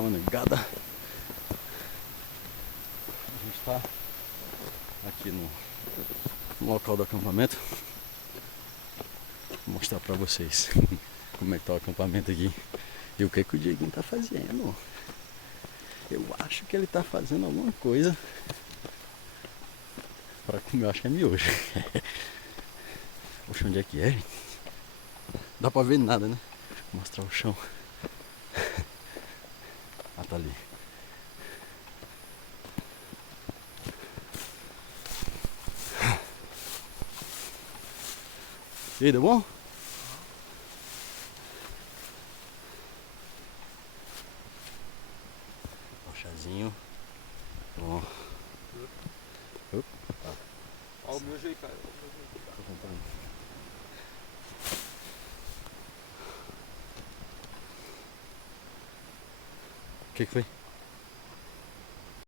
uma negada. A gente tá aqui no local do acampamento. Vou mostrar pra vocês como é que tá o acampamento aqui e o que o Dieguinho tá fazendo. Eu acho que ele tá fazendo alguma coisa pra comer, eu acho que é miojo. Poxa, onde é que é? Dá pra ver nada, né? Vou mostrar o chão. Ah, tá ali. E aí, deu bom? Ó, o chazinho. Bom. Ó o miojo aí, cara. Tô comprando. O que foi?